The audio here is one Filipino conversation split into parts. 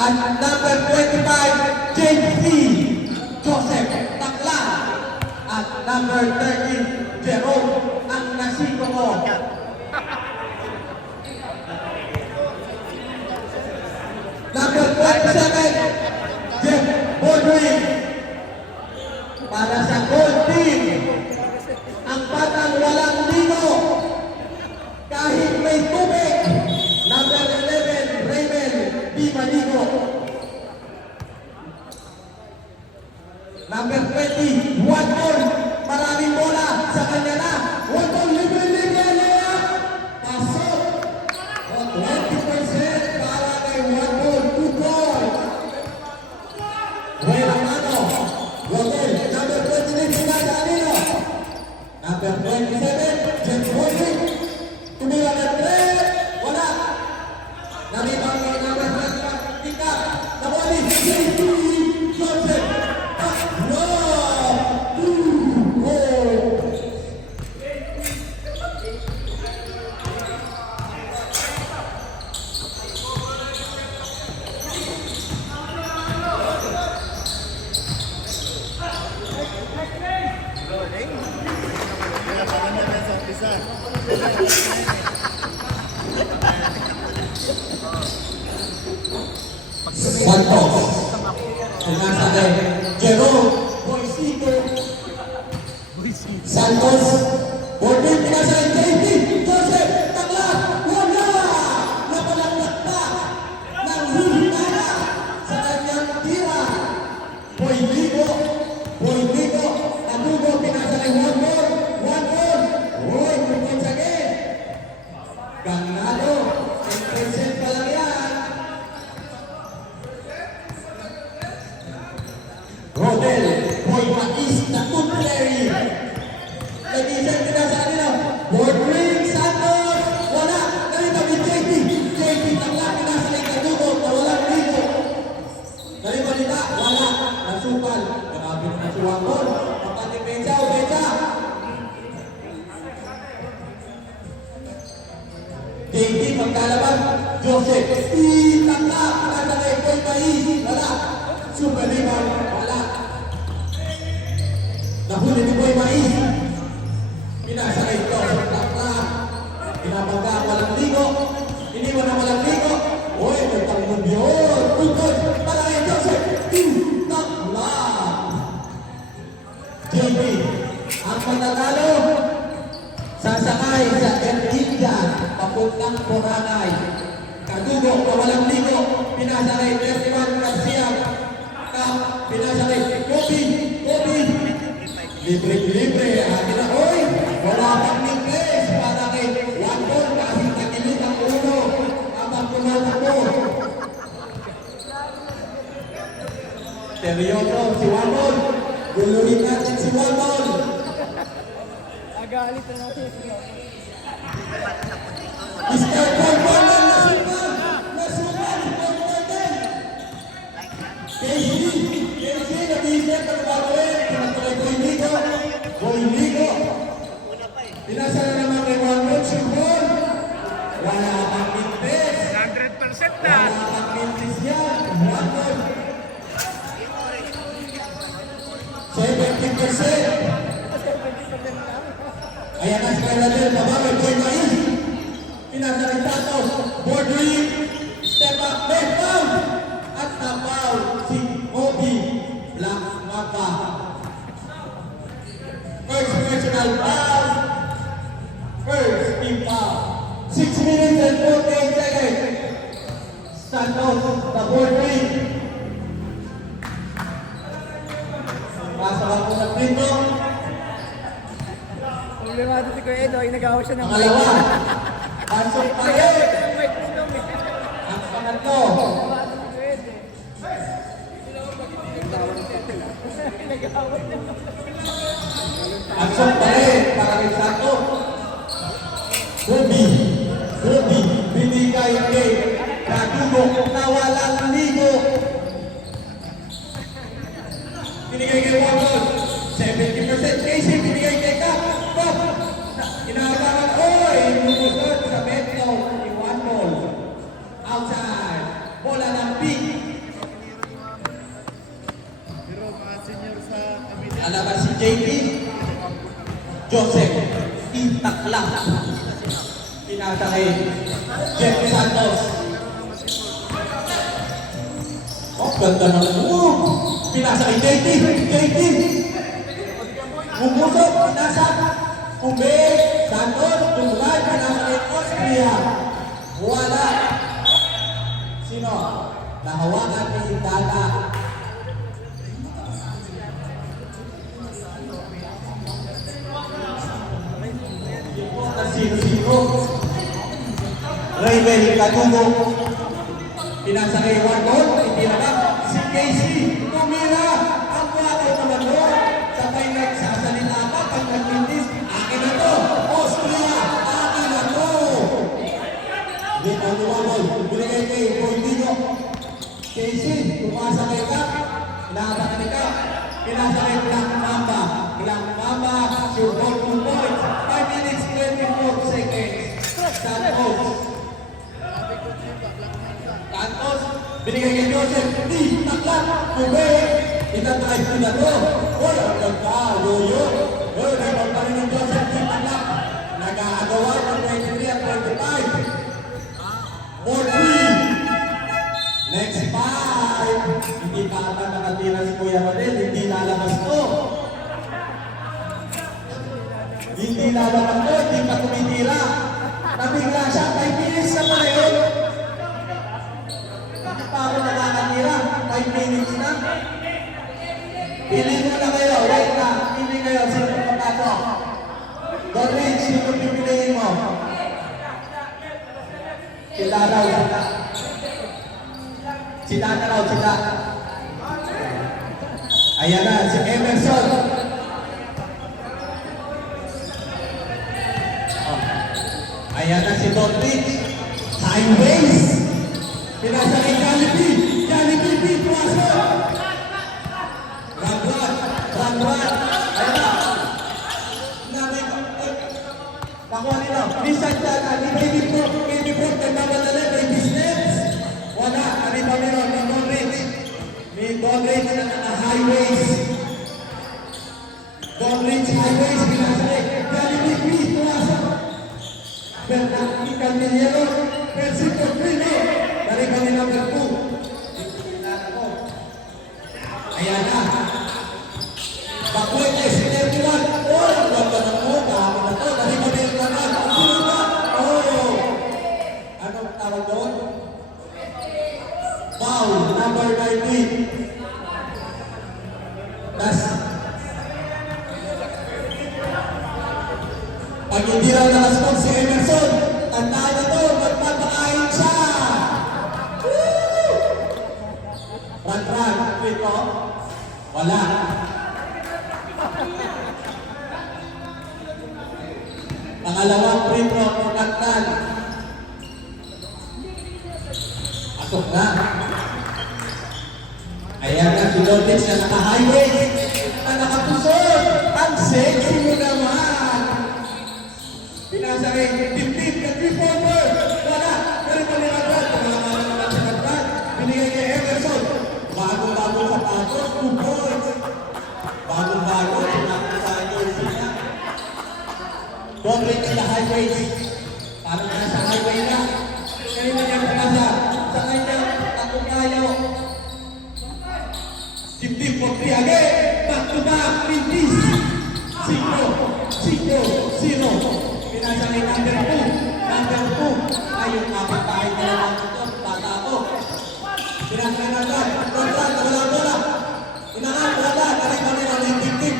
At number 25, JC Joseph Takla. At number 13, Jerome ang nasiko ko. Number 27, Jeff Baldwin. Para sa gold team, ang batang walang lino, kahit may tubig. Number 11, Raymond B. Manigo. Number 20, one goal. Maraming bola sa kanya na. One goal, libre-libre niya. Pasok. 20% para kay one goal, two goal. Buena mano. Rodel, number 29, Sinasa Anino. Number 27, Jeff Baldwin. Tumira ng 3. Wala. Nalibang ng number 1, Tika. Nawali, JC Joseph. No! 2 goal. Santos. Sinasa din. Jerome Boisito. Santos. Bordin pinasa ng JP. Joseph Takla. Wala! Napalaglag pa ng hihintana sa kanyang tira. Boisito. Boisito. Nagugo pinasa ng one goal. One goal. Uy, once again. Ganado. 10% pa lang yan. Rodel, Boy Mais, na Tutleri. Nag-isang pinasa nila. Bordring, Santos. Wala. Nalito ni JP. JP, Takla, pinasa ng Kadugo. Nawalang dito. Nalito nila. Wala. Nasupal. Grabe na si Wangol. Kapatid Benja o Benja. JP, magkalaban. Joseph. Takla, pinasa ng Boy Mais. Wala. Super Liban. Wala. Nahuli ni Boy Mais. Pinasa kay Joseph Takla. Pinabangga walang ligo. Iniwan na walang ligo. Uy, may tanggol yun. Tukod para kay Joseph Takla. JP, ang mananalo sasakay sa Air India papuntang Boracay. Kadugo na walang ligo. Pinasa kay 31 Garcia. Pinasa kay Kobe. Libre. Akin na, oy! Wala pang Ingles para kay one goal kahit nakilit ang ulo. Abang tumatakbo. Seryoso, si Wangol. Guluhin natin si Wangol. Agalit na natin. Mr. Wangol, nasukan. Casey, nag-iisip ang gagawin. Pinatuloy Boy Ligo. Pinasa na naman kay Wangol si Paul. Wala pang mintes. 100% na. Wala pang mintes yan. Wangol. 70%. Ayan na si Kailadel. Babaway Boy Mais. Pinasa rin Santos. Bordering. Step up. Left foul. At na-foul si Obi Black Mamba. First personal foul. First team foul. 6 minutes and 48 seconds. Santos, the Bordering. Pasa lang po ng dito. Problemado si Kuya Edo, nag-awa siya ng Pangalawa. Pasok pa rin. May tulong eh. Ang pangatlo. Problemado si Kuya Edo. Nag-awa ni Tete lang. Nag-awa niya. Pasok pa rin para kay Santos. Bobby, binigay kay Kadugo na walang ligo. Binigay kay Wangol, 70%. Casey, binigay kay Kap. Inaabangan ko, inumusod sa Metro ni Wangol. Outside, bola ng pick. taklak. Pinasa kay Jeff Santos. Oh, ganda naman. Pinasa kay JT. Bumusok, pinasa. Ube, Santos, Tunggal, pinasa kay Austria. Wala. Sino? Nahawakan ni Dada. Sino? Raymel Catugo. Pinasa kay Wardon. Hindi naman. Si Casey. Tumira. Ang buwakaw naman doon. Sabay nagsasalita pa. Pag nagpindis. Akin na to. Austria. Akin na to. Hindi ang lumabol. Binigay kay Boydino. Casey. Tumasa kay Cap. Pinasa kay Cap. Pinasa kay Black Mamba. Black Mamba. Survol 2 points. 5 minutes 24 seconds. Santos, binigay kay Joseph, di, taklat, ube, itatry ko na to. Hoy, ang ganda, yoyo. Hoy, naman pa rin ng Joseph, di, taklat. Nag-aagawa ng 23 at 25. 4-3. Next 5. Hindi pa ata nakatira si Kuya Manel, hindi lalabas to. Hindi lalabas to, hindi pa tumitira. Nabigla siya, 5 minutes na pala yun. Hindi pa ako nakakatira, 5 minutes na. Pili mo na kayo, wait na. Pili kayo, sino papasok? Doreen, sino pipiliin mo? Sila raw, sila. Sila na raw, sila. Ayan na, si Emerson. Ayan na si Doreen. Highways. Pinasa kay Jollibee. Jollibee, pasok. Ragwan. Ayan na. Namin ko. Nakuha nila. Minsan dyan, ni Baby Brook, nagmamadali, may business. Wala, ani pa meron, ni Donrich. Ni Donrich na naka-highways. Donrich, highways, pinasa kay Jollibee, pasok. Bernardo Camillero, Francisco Trino, dari kami number 2. Ayan na. Bakwete, sinertuan. Oh, ang ganda ng mukha. Ako na to, dari kami naman. Oh, anong tawag doon? Foul, number 19. Pag hindi raw nakaspot si Emerson, tandaan na to, magpapakain siya! Run, quit mo? Wala. Pangalawang free throw for Tagnan. Pasok na. Ayan na, si Lodix na naka-highway. Na nakapusot. Ang sexy mo naman. Pinasa rin, tip-tip, nag-reformer. Wala, pero paniragan. Pangalaman naman si Tagnan. Binigay kay Emerson. Bago-bago sa patos, 2 points. Bago-bago, sinapos sa jersey niya. Donrich na highways. Parang nasa highway na. Kaya na niya pinasa. Sa kanyang takukayo. Tip-tip for 3 again. Back-to-back, Pintis. 5-0. Pinasa kay number 2. Number 2. Ayun, kapit-kahit na lang ito. Bata ko. Pinasa na lang. Kontrata, wala. Inahan, wala. Tarik kami ng tip-tip.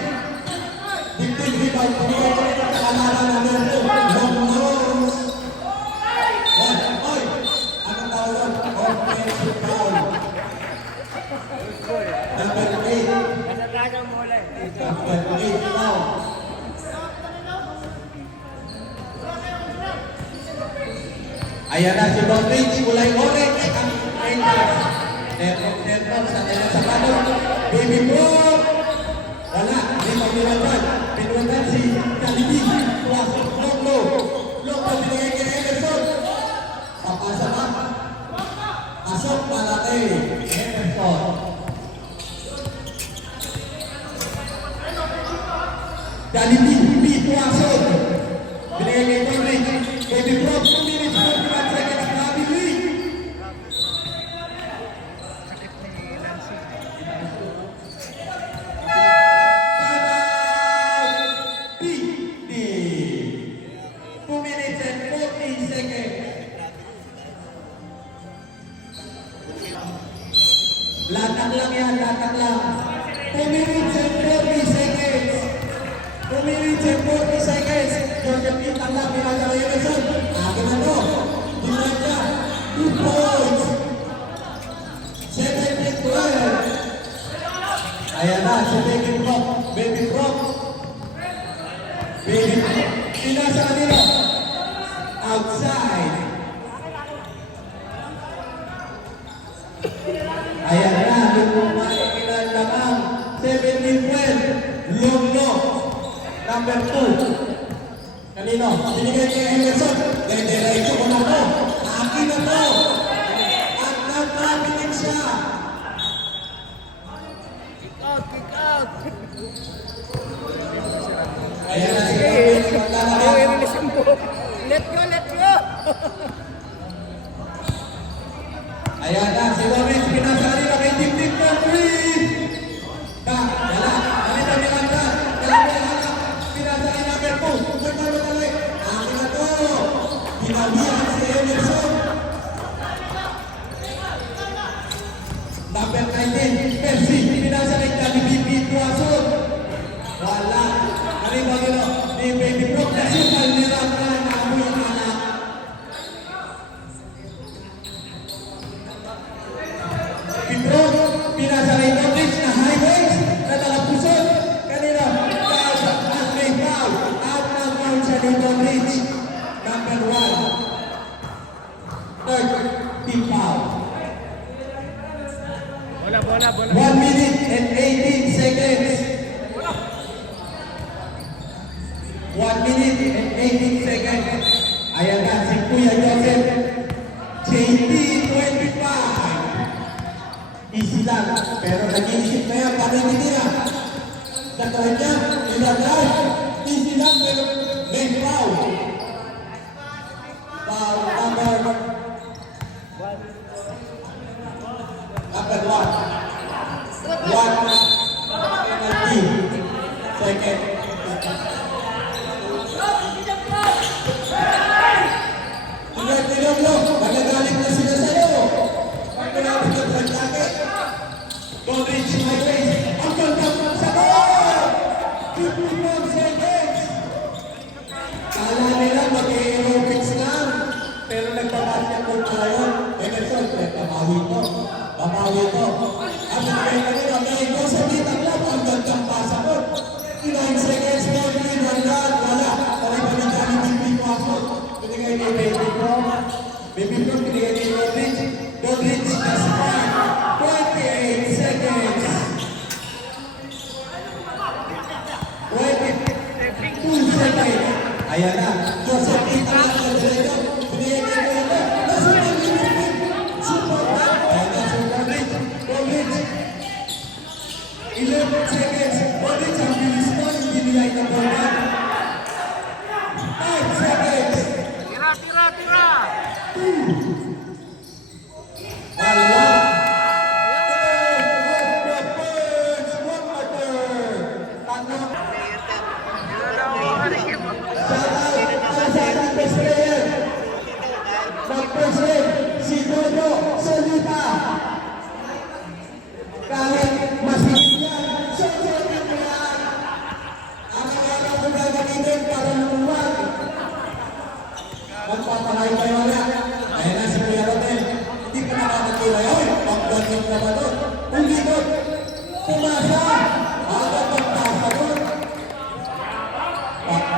Tip-tip, rebound. Pinigay ko rin sa kalaran number 2. Long nose. Oy! Anong tawag? Offensive foul. Number 8. Kasalanan mo ulit. Number 8 foul. Ayan na si Donrich, kulay orange ang Rangers. Network sa kanya sa kanon. Baby Brook. Wala, hindi pagdiwanan. Pinuwanan si Jollibee. Tuwasok Longlo. Longlo binigay kay Emerson. Papasa na. Pasok malaki. Emerson. Jollibee, tuwasok. Binigay kay minutes and 40 seconds. Latak lang yan, latak lang. 2 minutes and 40 seconds. 2 minutes and 40 seconds. Josephine Tanggap, pinagalaw yung result. Akin na to. Dimanda, 2 points. 17-12. Ayan na, si Baby Brock. Baby Brock. Baby Brock. Pinasa kanila. Outside. Ayan na, yung maikilan lamang. 17-12. Longlo. Number 2. Kanino? Binigay kay Emerson. Diretso ko na to. Akin na to. At nagkapitin siya. Kick out! Ayan na si Sige, Robin. Maglalakad. i-release mo. Let go, let go! Ayan na, si Lawrence pinasa kanina kay Tim Tim for 3. Wala. Kanina Miranda. Kanina pinasa kay number 2. Maglalakad. Akin na to. Pinabihan si Emerson. Number 19, Percy. Pinasa kay Kali Bibi Tuason. Wala. Kanina ni Baby Brock na si Palmira na naamoy ang anak. Pitro, pinasa kay Modric na highways na nakapuson. Kanina, at may foul. At na-foul siya ni Modric. Number 1. Third, team foul. Bola. 1 minute and 18 seconds. 1 minute and 18 seconds. Ayan na si Kuya Joseph. JP 25. Easy lang. Pero nag-iisip na yan. Paano hindi nila? Tatawin niya. Ilan-drive. Easy lang pero may foul. Foul number 1. 1 penalty. Second. Tingnan mo, magagalit na sila sa'yo. Pag malapit ang tragdake. Don't reach my face. Ang ganda sa ball! 54 seconds. Kala nila mag-aerobics lang. Pero nagbabasketball pala yun. Emerson, babawi ko. At ibigay ka nila, may go sa bitang lang. Ang gandang pasa ko. 9 seconds, 4 hanggang wala. Parang pamigyan ni Bibi Tuason. Binigay ni Baby Brock. Baby Brock, binigay ni Modric. Modric, that's fine. 28 seconds. 22 seconds. Ayan na. Joseph Ita lang na diretso. Binigay ni Modric. Nasa Modric. Super. Ayan na si Modric. Modric. 11 seconds. Modric, ang bilis mo. Hindi nila itabungan. 5 seconds. Tira! Wala. Kahit masigit yan, susutin mo yan. Ang mga kung gagamitin para lumuwag. Magpapalay tayo wala. Ayan na si Kuya Rodel. Hindi pa nakakatulay. Oy, pagdating na ba doon? Kung dito, pumasa. Bakit pagpasa doon?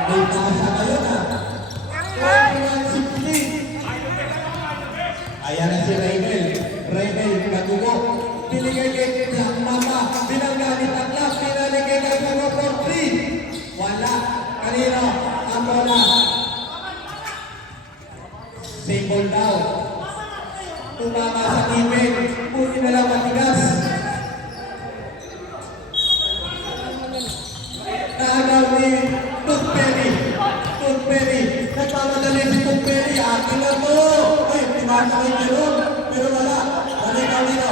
May pasa kayo na. 21-16. Ayan na si Raymel. Raymel, kagugo. Binigay kay Black Mama. Binangganit ang Black. Pinaligay kay Kago for 3. Wala. Kanino? Ang bola. Same ball daw. Tumama sa tipid. Puri na lang matigas. Naagaw ni Tugperi. Nagpamadali si Tugperi. Akin na to. Ay, tinasakay niya doon. Pero wala. Balik nito.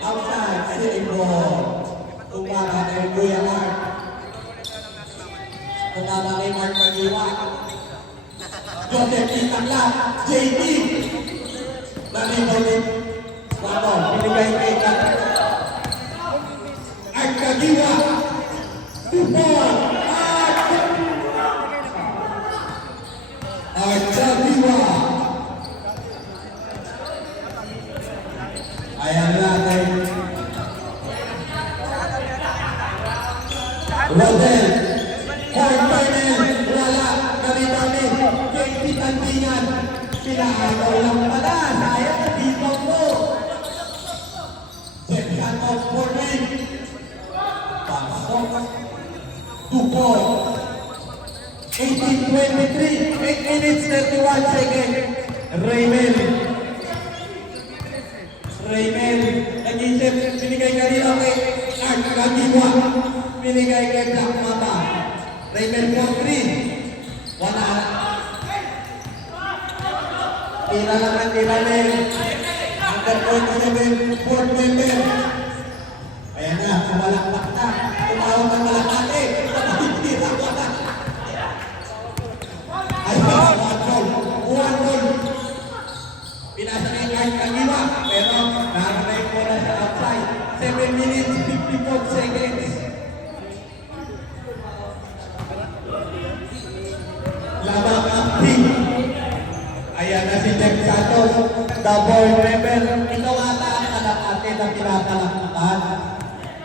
Outside. Sitting ball. Tumama kay Kuya Mark. Tumama kay Mark Magiwa. Joseph Itakla, JD. Nalimulit. Ano, binigay kay Arcagiwa. Tupon. Arcagiwa. Ayan natin. Rodel. Cornell. Wala. Garitami. JT Tandingan. Pinakaw lang pala. Sayang na dito mo. Section of Cornell. Pasok. Tupon. 18:23. 8 minutes 31 seconds. Raymel. Nag-isip. Binigay kanina kay Art Kagiwa. Binigay kay Black Mata. Raymel for 3. Wala. Tira lang ang tira Raymel. Under 47, fourth member. Ayan na, kumalakpak na. Tumawag ang malakate. Tira ko na. Ayun, one goal. Pinasa na yung Art Kagiwa. Pero, nakakalay po na sa outside. 7 minutes, 54 seconds. Labang acting. Ayan na si Jeff Santos, the board member. Ikaw ata ang kalakate na pinapalakpakan.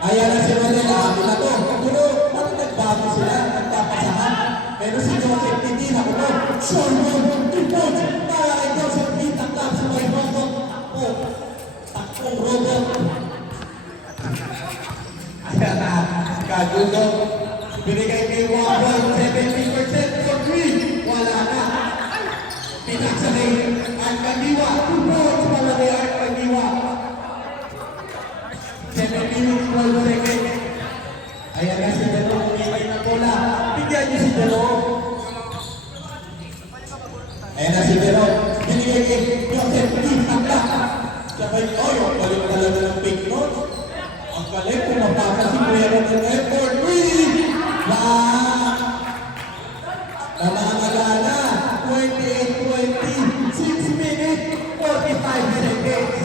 Ayan na si Rodel, akin na to. Pero, bakit nagbago sila? Nagpapasahan. Pero si Joseph hindi na ko to. Short goal, 2 points. Para kay Joseph Itakla sa may robot. Takpong robot. Ayan na, Kagulo. Binigay kay Wabon, 70% for 3. Wala na. Pinaksanay ang Kagiwa. 2 points para kay Art Kagiwa. 7 minutes, 12 seconds. Ayan na si Delo, umibay na bola. Bigyan niyo si Delo. Ayan na si Delo. Binigay kay Joseph Itakla. Sabay, oh, yung galing talaga ng big note. Ang galing, pumapasa si Kuya ng effort. Namamagana, 28-20, 6 minutes, 45 seconds.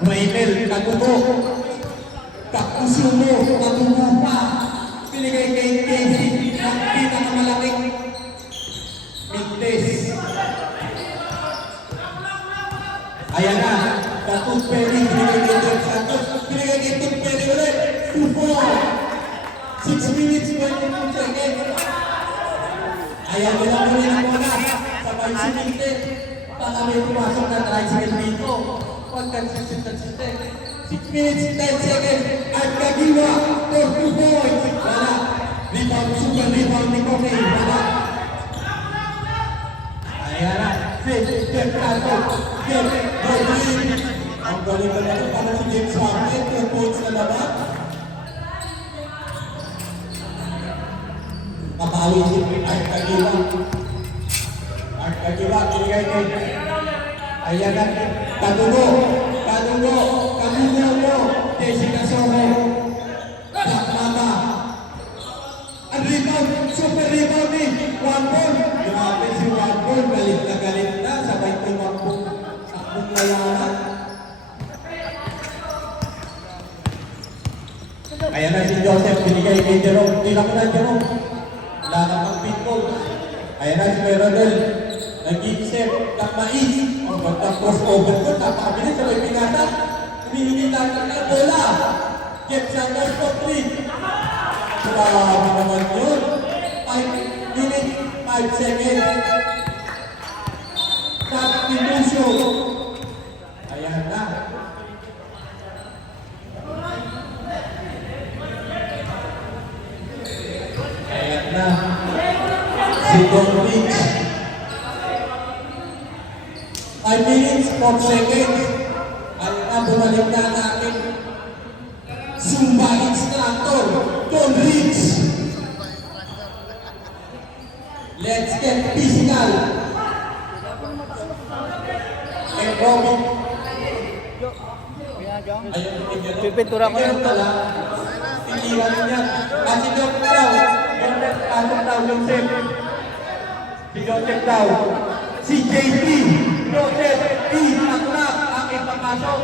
Raymel, Kagubo. Kapusumo, Kagubo pa. Pinigay kay Casey, ang pinakamalaking Mintes. Ayan na, Katut Perry, binigay kay Jeff Santos, binigay kay Tut Perry ulit, 2-4. 6 minutes, 22 seconds. Ayan nila muli ang bola. Sabay si Minte. Baka may pumasok na tricycle dito. Huwag kansisite. 6 minutes, 10 seconds. At Kagiwa, 4 points. Wala. Rebound, super rebound ni Koke. Wala. Ayan na. Jeff Santos. Jeff Rodriguez. Ang galing na natin para si James Harden. 2 points na naman. Kapawi si Art Kagiwa. Art Kagiwa, binigay kay. Ayan na. Kadugo. Jessica Soho. Black Mama. Ang rebound. Super rebound ni Wambon. Grabe si Wambon. Galit na. Sabay tumakbong. Takbong layanan. Ayan na si Joseph. Binigay kay Jerome. Tila ko na Jerome. Wala namang pitbull. Ayan na si Rodel. Nag-iisip ng mais. Ang magka-crossover ko. Napakabilis sa may pinata. Hinihingi natin ng bola. Jeff Santos for 3. Grabe naman yun. 5 minutes, 5 seconds. Substitution. Ayan na. Ayan na. Si Don Rich. 5 minutes, 4 seconds. Ayan na, bumalik na natin. Zumba instructor, Don Rich. Let's get physical. And Robin. Ayun, Pipintura ko lang to. Titiwan niya. Kasi Doc Brown. Pasok daw yung save. Joseph daw. Si JP, Joseph P. Taklak ang ipapasok.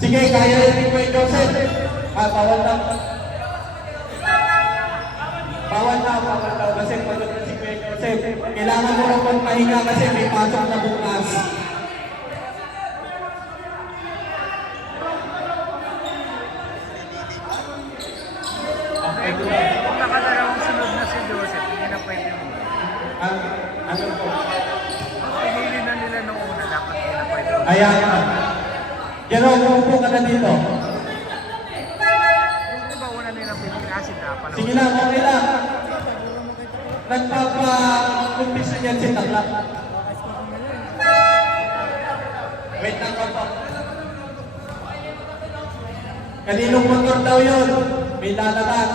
Sige, kaya rin ni Kuya Joseph. Bawal na. Bawal na. Kasi pagod na si Kuya Joseph. Kailangan mo lang magpahinga kasi may pasok na bukas. Kung nakadarawang sunod na si Joseph, hindi na pwede mo. Ano po? Pinili na nila nung una, dapat hindi na pwede. Ayan na. Jerome, umupo ka na dito. Di ba una nila pinili kasi dapat. Sige lang, okay lang. Nagpapa-competition yan si Taklak. Wait lang ko po. Kaninong motor daw yun? May lalabas.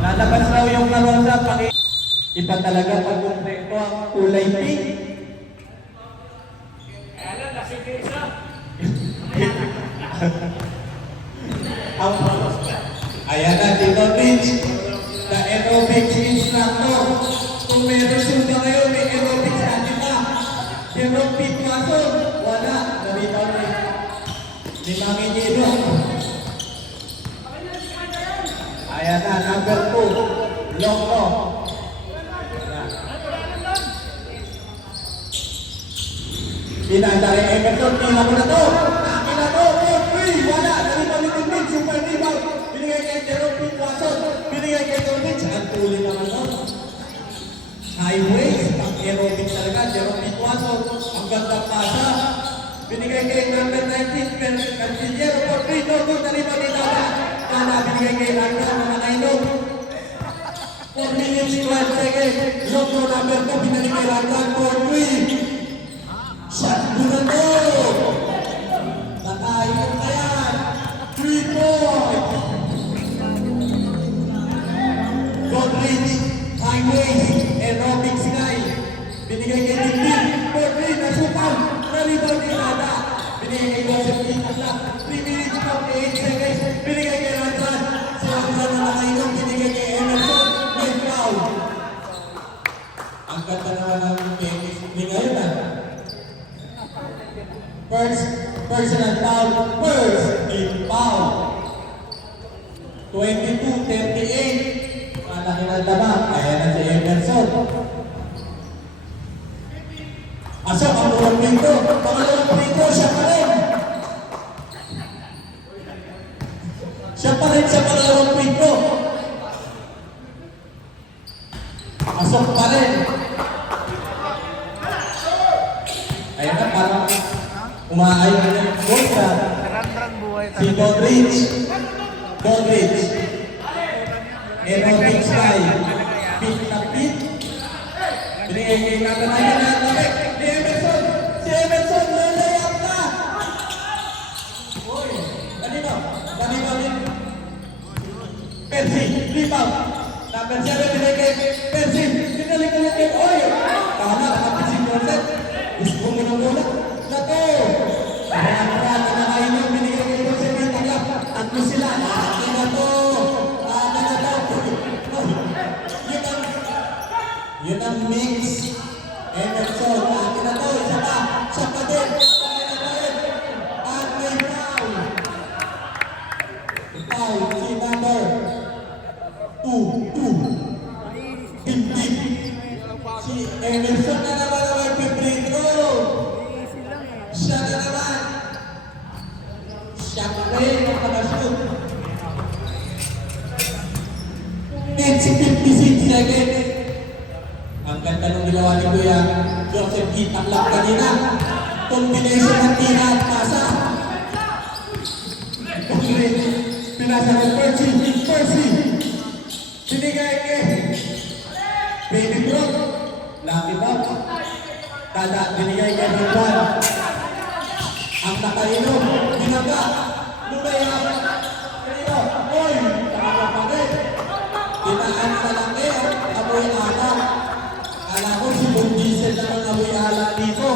Lalabas raw yung karosa. Iba talaga pag kumpleto ang kulay pink. Ayan na, dito Rich, the aerobics instructor. Kung meron siya ngayon, may aerobics natin na. Pero pitwason, wala. Nalito rin. Di Mami Nino. Ayan na, number 2. Loko. Pinantay Emerson, pila mo na to. Akin na to, 4-3, wala. Nalito ni Timbit, super rebound. Binigay kay Jerome Pitwason. Binigay kay Timbit. Ang tuloy naman to. Highways, pang aerobic talaga, Jerome Pitwason. Ang ganda pasa. Binigay kay number 19, Cancillero, 4-3, no, nalito ni Dada. Dada, binigay kay Ranga, mga nainom. 4 minutes, 12 seconds. Loko number 2, binigay kay Ranga, 4-3. Shot Durando! Nakayon na yan! 3 points! Godrich, Highways, Aerobics Sky. Binigay kay Tintin, 4-3, nasukaw, na-rebound ni Nada. Binigay kay Joseph P. Taklak, 3 minutes, 48 seconds. Binigay kay Rantan, si Rantan na nakayon, binigay kay Emerson, may foul. Ang ganda naman ng tennis. Ngayon na. First personal foul, first team foul. 22-38. Malaki na labang. Ayan na si Emerson. Asa, pangalawang pinto. Pangalawang pinto, siya pa rin. Siya pa rin sa pangalawang pinto. Pasok pa rin. Ayan na, parang umaayon na yung kontra. Rang-rang buhay Si Godrich. Godrich. Aerobic Sky. Pit na pit. Binigay kay Natanayan na lamig. Ni Emerson. Si Emerson, lalayap na. Uy, kanino? Kanino rin? Percy, rebound. Number 7, binigay kay Percy. Pinalik-alik kay Oy. Tama, nakapit si Joseph. Gusto mo na muna. Nato! Marami na kayo nang binigay kay Joseph P. Taklak. Tatlo sila. Akin na to! Akin na to! Yun ang mix. Emerson, akin na to. Isa pa. Siya pa din. Akin na pa rin. At may foul. Foul. Si number 2. Pindig. Si Emerson na naman ang free throw. Siya na naman. Siya pa rin ang nakashoot. Next 56 seconds. Ang ganda nung ginawa ni Kuya Joseph P. Taklak kanina. Combination ng tira at pasa. Pinasa ng Percy. Binigay kay Baby Brock. Lucky Bob. Dada, binigay kay Rizwan. Ang nakainom, binaga. Lumaya. Kanino? Oy! Nakakapagay. Tinaan sa laki. Amoy alak. Alam ko si Bon Diesel na ng amoy alak dito.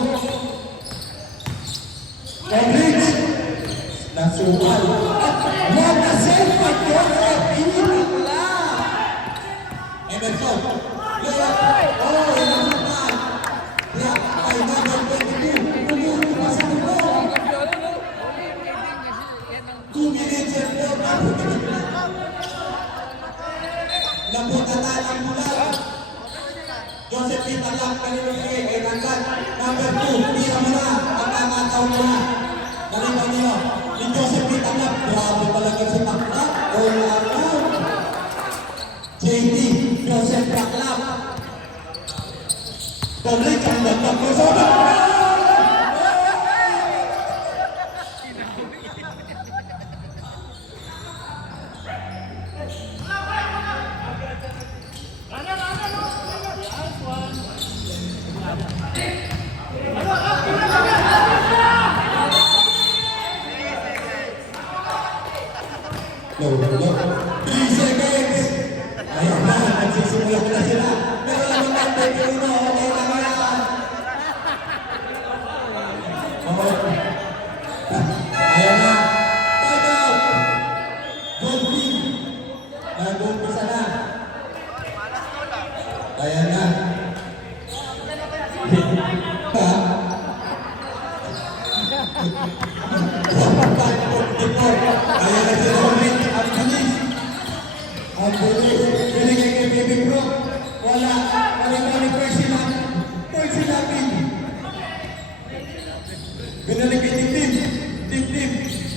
Rodriguez. Nasukal. At what a save by Joseph. Inipakla. Emerson. Layup. Oh, nasukal. Block by number 22. Tumuto pa sa tulo. 2 minutes and 4 Naputatan ang bulag. Joseph Italak, kanino sige, kay Ranggan. Number 2, tira mo na. Pagkakataon mo na. Nalipan niyo. Ni Joseph Italak, grabe talaga si Taklap. All around. JT, Joseph Taklap. Balik ang latak mo sa No. 3 seconds. Ayan na, nagsisimula na sila. Pero lang ang 21, okay na ba yan? Ayan na. Time out. Goal team. Nag-umpisa na. Ayan na. Ayan na sila ulit. Ang bilis. Binigay kay Baby Bro. Wala. Wala ni Percy Lapin. Binalik kay Tim.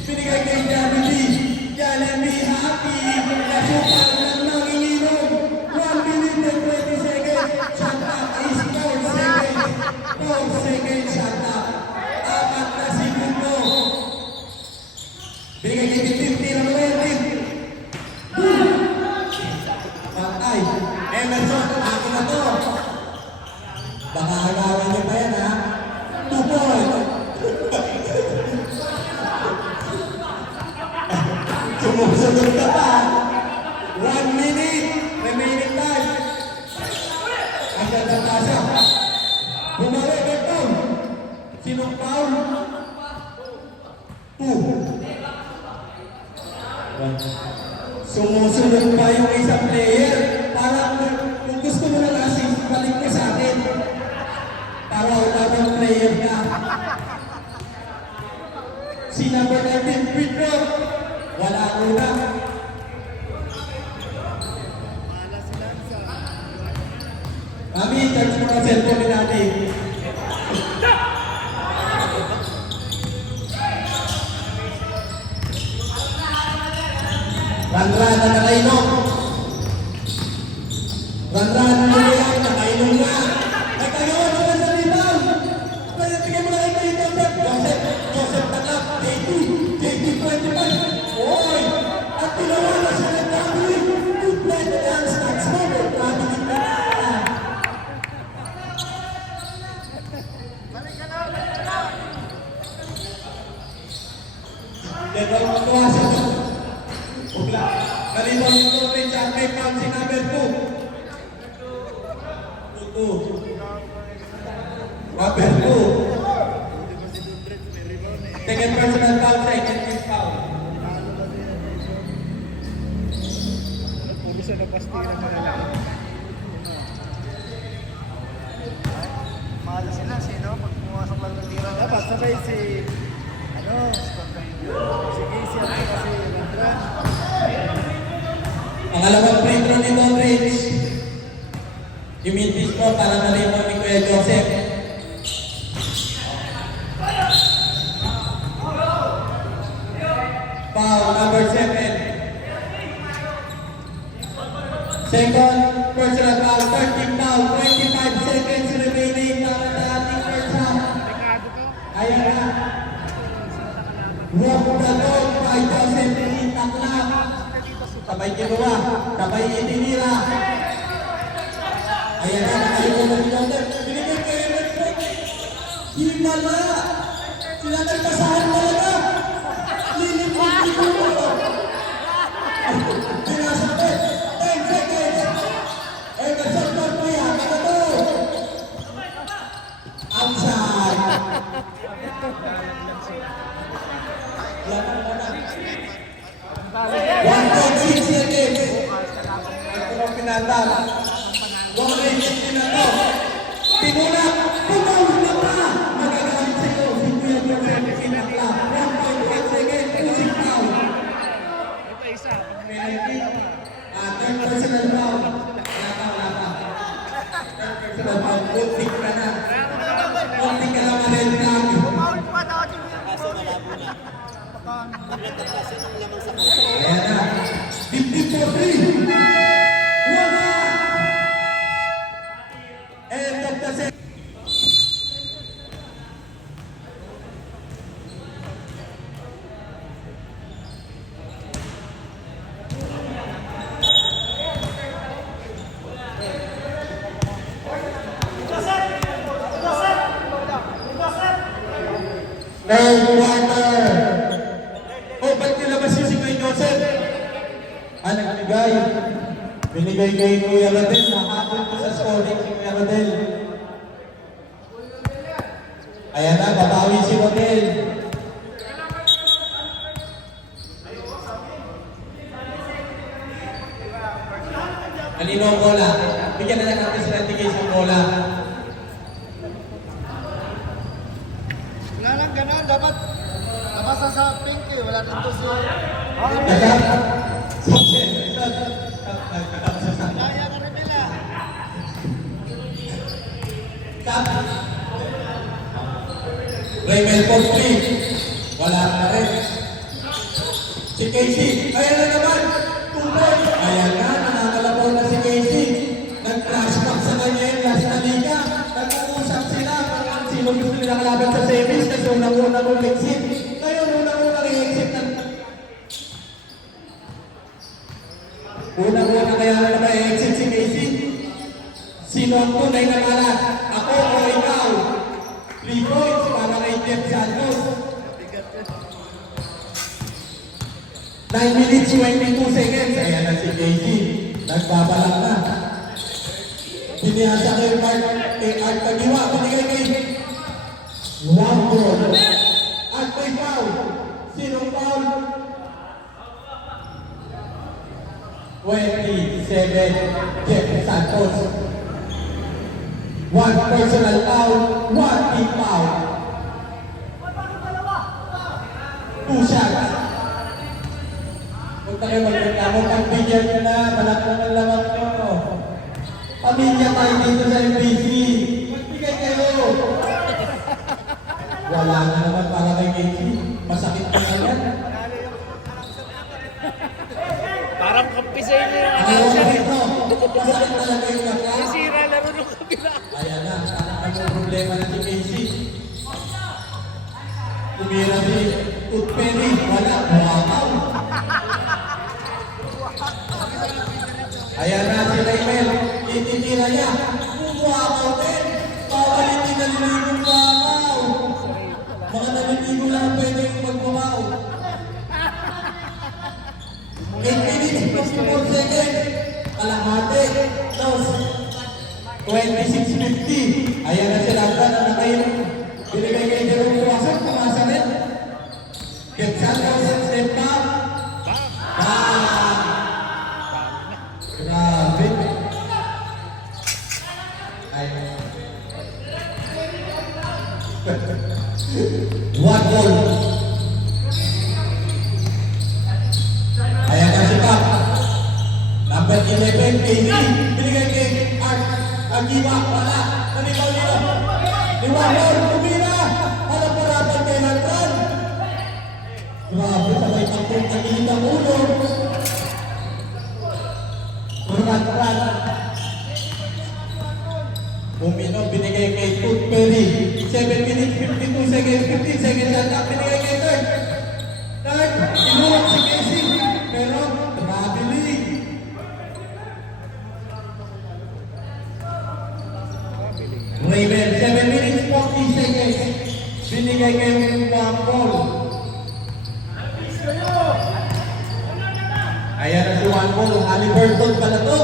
Binigay kay Jollibee. Jollibee happy. Nasukal ng nanginginom. 1 minute and 20 seconds. Shot up is 4 seconds. 4 seconds shot up. 4 na segundo. Binigay kay Tim. Tira mo yan, Tim. Patay. Emerson, ako na to. Baka agawan niyo pa yan, ha? 2 points. Sumusunod ka pa. 1 minute. Remaining time. Agad ang pasa. Bumalik, Bertong. Sinong foul? 2. Sumusunod pa yung isang player. Para kung gusto mo na kasi, balik mo sa atin. Para utabang player ka. Si number 19, Pedro. Wala una. Mami, charge mo ang cellphone ni Daddy. Run-run na nakainom. Run-run na nakainom na. Nagkagawa naman sa rebound. Kaya tingin mo na kayo kay Joseph Taklap, JT 25. Oy! At tinawa na siya ng Gabri. Good play na yan. Starts mo. Gabri na. Dito ang matuwa siya. Ugla. Nalibang ito rin sa may pansi number 2. Number 2. Second personal foul, second team foul. Puro siya napastira na lang. Mahal sila, sino? Pag pumasok lang ng tira. Dapat sabay si Casey at saka si Randran. Pangalawang free throw ni Modric. Imintis po para malimon ni Kuya Joseph. Foul number 7. Second personal foul, 13 foul, 25 seconds remaining para sa ating first half. Ayan na. Walk the dog by Joseph Taklap. Sabay kinuha, sabay itinira. Ayan na, nakalimutan mo si Joseph. Binigay kay Emerson. Himala. Sila nagpasahan talaga. Lilipin ko. Sinasabi, 10 seconds. Emerson Torpaya, ano to? Outside. One point 6 seconds. Ito ang pinandang. 180 na to. Pinulak. Pumaw na pa. Magagaling sa'yo. Si Kuya Joseph Pinakla. 1.5 seconds. Pusing foul. Ito isa. Penalty. Third personal foul. Wala pa. Third personal foul. Kuntik ka na. Kuntik ka lang red flag. Foul pa dati. Ayan na. 50-3. Wala. End of the set. Third quarter. Oh, ba't nilabas yun si Kuya Joseph? Anong binigay? Binigay kay Kuya Rodel. Nakakot ko sa scoring si Kuya Rodel. Ayan na, babawi si Rodel. Kanino ang bola? Bigyan na lang natin sila tigay sa bola. Wala lang ganun. Dapat nabasa sa pink eh. Wala nito si... Nasa? Subset. Kaya ka rin nila. Raymel Portri. Wala na rin. Si Casey. Ayan na naman. Tuloy. Ayan na. Nakakalabaw na si Casey. Nag-flashback sa kanya yung last na liga. Nag-uusap sila kung sino gusto nila kalaban sa series kasi unang-unang exit. Ngayon unang-unang i-exit ng... Unang-unang kaya na naman i-exit si Casey. Sino ang tunay na kalat? Ako o ikaw? 3 points para kay Jeff Santos. 9 minutes 22 seconds. Ayan na si Casey. Nagbabalak na. Binihasa kay Art Kagiwa. Binigay kay Wambo. At may foul. Sinong foul? 27 Jeff Santos. 1 personal foul, 1 team foul. 2 shots. Huwag tayo magreklamo, pagbigyan nyo na, malak na ng lamang nyo. Pamilya tayo dito sa MBC. Magbigay kayo. Wala na naman para kay Casey. Masakit na yan. Parang kampisay niya yung Ayaw announcer. na ito. Masakit talaga yung lakla. Nasira laro ng kabila. Ayan na, sana may problema na si Casey. Tumira si Utperi, wala, wakaw. Ayan na si Raymel, ititira niya. Wakaw din, bawal hindi naliligong wakaw. Mga naliligo lang pwede magwakaw. 8 minutes, 54 seconds. Kalahati, dos. 26:50. Ayan na sila na nakainom. Binigay kay Jerome Puwasan, pumasa rin. Get Santos, step back. Grabe. Ay. One goal. Ayan na si Pap. Number 11, KD. Binigay kay Art. Agiba, wala. Naligaw nila. Liwanor, tumira. Alam pa natin kay Lantran. Grabe, sabay pagkong tagilid ang ulo. Lantran. Bumino, binigay kay Tutperi. 7 minutes, 52 seconds, 15 seconds at binigay kay Third. Third, inuwag si Casey. Pero, traveling. Raven, 7 minutes, 40 seconds. Binigay kay Wambol. Ayan na si Wambol. Halliburton pala to.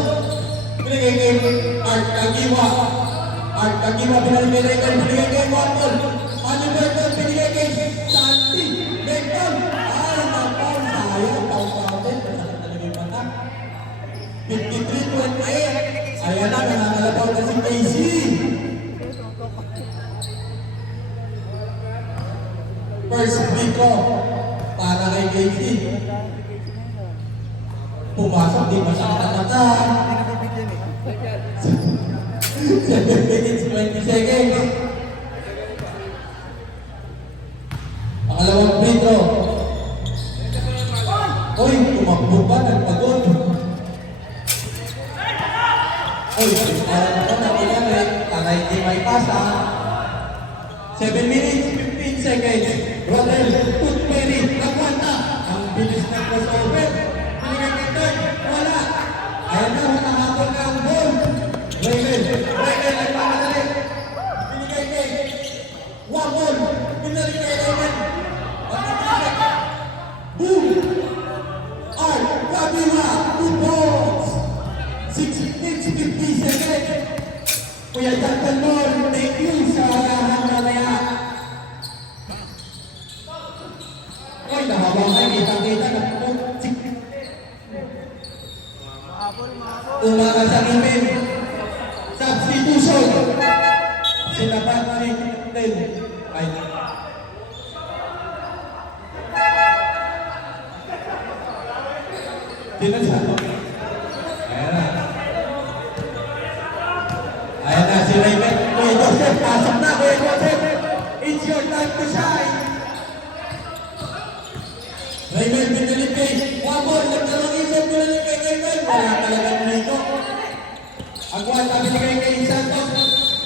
Binigay kay Art Kagiwa. Art Kagiwa, binigay kay Wambol. Halliburton, binigay kay First free throw para kay Casey. Pumasok, di pa siya nakakata. 7 minutes, 20 seconds. Pangalawang free throw. Uy, tumakbo ba? Nagpagod. Uy, parang ito na kinari. Para hindi may pasa. 7 minutes, 15 seconds. Rodel, Tutmeri, nagwanta. Ang bilis ng crossover. Binigay kay Turk, wala. Ayan na, nakakapon na ang ball. Raymond, nagpamadali. Binigay kay Wamon. Binalik kay Raymond. Boom! Art, Kabila, 2 balls. 6 minutes, 50 seconds. Kuya Jantan Mon, thank you sa agahan mamaya. Uy, nahabang kayo, kitang-kita na po. Umaga sa imin. Substitution. Sinapat si Captain. Ay. Sino siya? Ayan na. Ayan na, si Raymond. Kuya Joseph, pasok na, Kuya Joseph. It's your time to shine. Raymond, binalik kay Wamon. Nagkaroon isip, binalik kay Raymond. Wala talagang nito. Agwan, binigay kay Santos.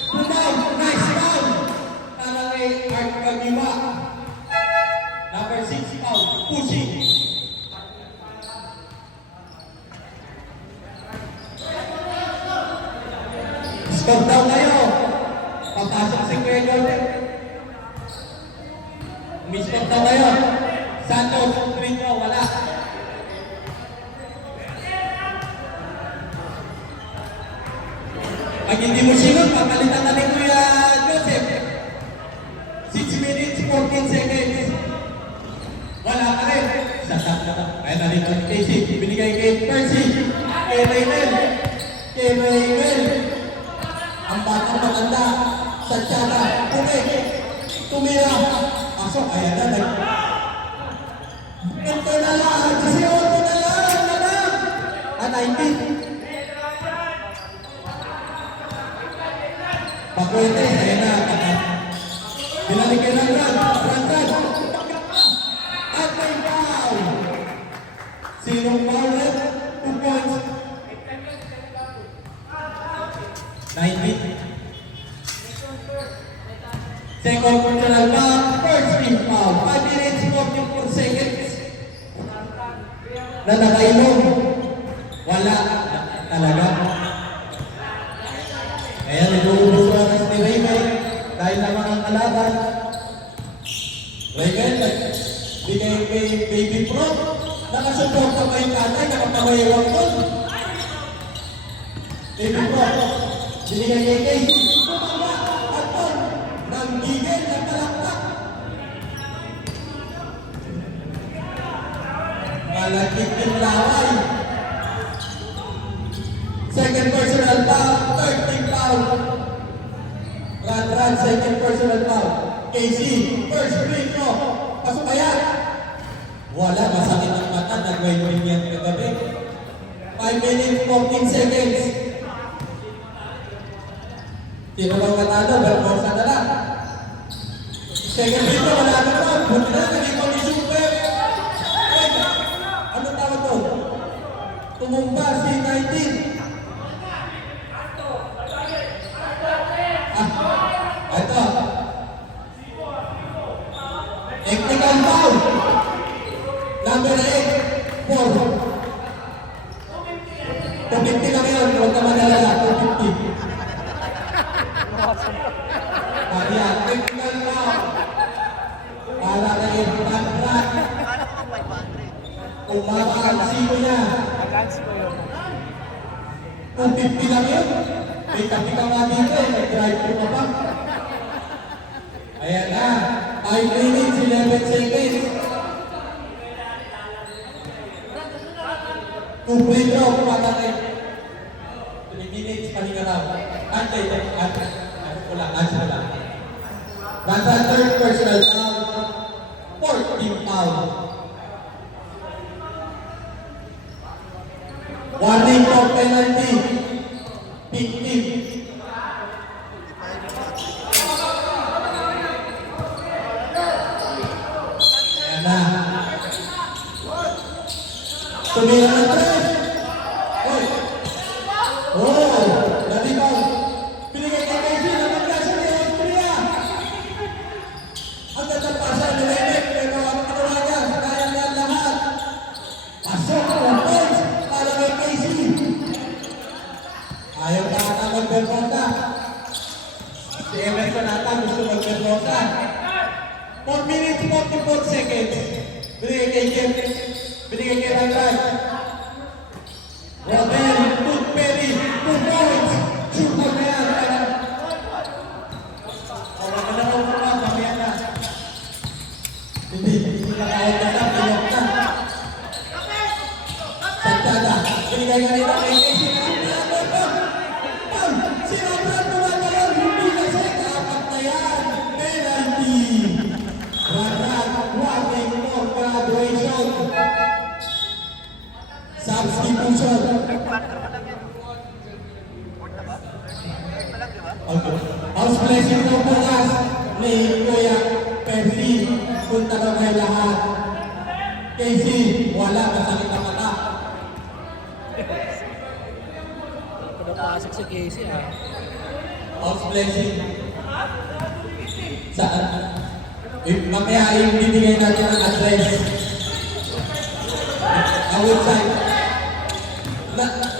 Pumaw, nice foul. Para kay Art Kagiwa. Number 6 foul, pushing. Stop down kayo. Papasok si Kuya Joseph. Stop down kayo. Santos, green mo, wala. Pag hindi mo sinod, papalitan na ni Kuya Joseph. 6 minutes, 14 seconds. Wala ka rin. Sasap na ka. Kaya na rin ang Casey. Binigay kay Percy. Kay Raymond. Kay Raymond. Ang batang maganda. Sa tsaka. Tumira. Pasok. Ayan na. Ito na lang. 18 na lang. 19. Pakwete. Ayan na. Binalik kay Rangran. At may foul. Sinong foul rin? 2 points. 19. Second personal foul. First team foul. 5 minutes, 44 seconds. Na nakainom. Wala. Talaga. Ayan, inuubos ko oras ni Raymond. Dahil na mga kalaban. Raymond, bigay kay Baby Pro. Nakasuporta pa yung tatay, nakapamayawang ko. Baby Pro, binigay kay Casey. At on, nang bigay ng talaktak. Malagig yung laway. Second personal foul, third team foul. Run, second personal foul. Casey, first free throw. Pasok kaya. Wala, masakit ang mata. Nag-waiting yan kagabi. 5 minutes, 14 seconds. Sino bang katalo? Bermosa na lang. Second free throw, wala naman. Buti na, naging ko ni Super. Ano tawag to? Tumumba si 19. Ito. Technical foul. Number 8. 4. 250 lang yun. Huwag ka madalala. 250. Ayan. Technical foul. Para kay Rangran. Umaba ang sino niya. 250 lang yun. May kapi ka nga dito. May drive-thru ka pa. Ayan na. 5 minutes, 11 seconds. 2 free throw, patatay. 3 minutes, pahinga raw. Antay, ano ko lang. Nasa third personal foul. 14 foul. Warning for penalty. Pink team. Ayan na. Tumira ng tres. Oy. Oh, naligaw. Pinigay kay Casey. Napagkasa ni Austria. Ang tatapasa ni Lenek. Pero ang kinawagan. Kaya niya lahat. Pasok ang points para kay Casey. Ayaw pa ata mag-perforta. Si Emerson ata gusto mag-perforta. 4 minutes, 44 seconds. Binigay kay Jeff. Binigay kay Rangran. Rodel, Tooth Perry, 2 points. Shoot na yan. Wala na ako pa, mamaya na. Hindi nakawag na sa pinok na. Sagdada, binigay nga nila kay Casey. Si Rangran tumatawag, hindi na siya kapat na yan. Penalty. Rangran, warning for graduation. Substitution. Okay. House blessing ng bukas ni Kuya Percy. Punta na kayo lahat. Casey, wala masakit ang mata. Pinapasok si Casey ah. House blessing. Saan? Mamaya yung bibigay natin ang address. Outside.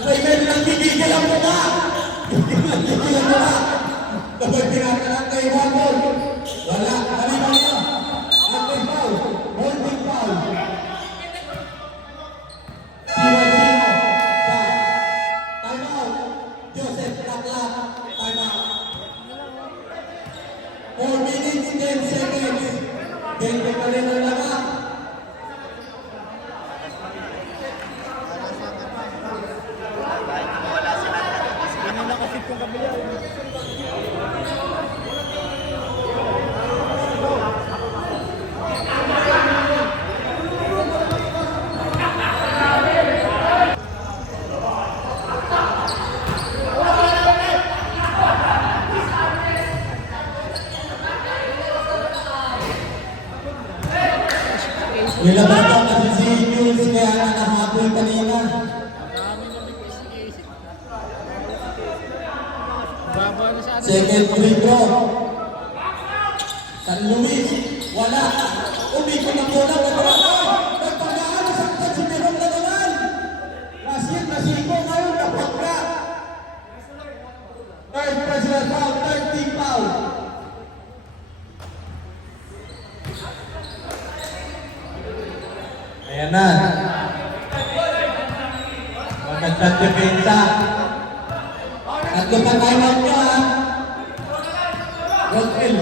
Raymond, nagigigil ang mukha! Nagigigil ang mukha! Kapag tinatanang kay Juan, wala. Halika niya. Acting foul. Holding foul. Sino? Time out. Joseph Takla. Time out. 4 minutes, 10 seconds. Gente pa rin ang lakas. Hindi nakafit yung kabila. Nilabas daw kasi si Jules kaya nakahabol kanina. Dami na request si Casey. Baba na sa atin. Second free throw. San Luis, wala. Umiko na bola, nagpagaan, saktan si Jerome na naman. Rasid, nasiko ngayon, napagka. Third personal foul, third team foul. Ayan na. Magandang depensa. At kapag-iwan nyo ha. Rodel.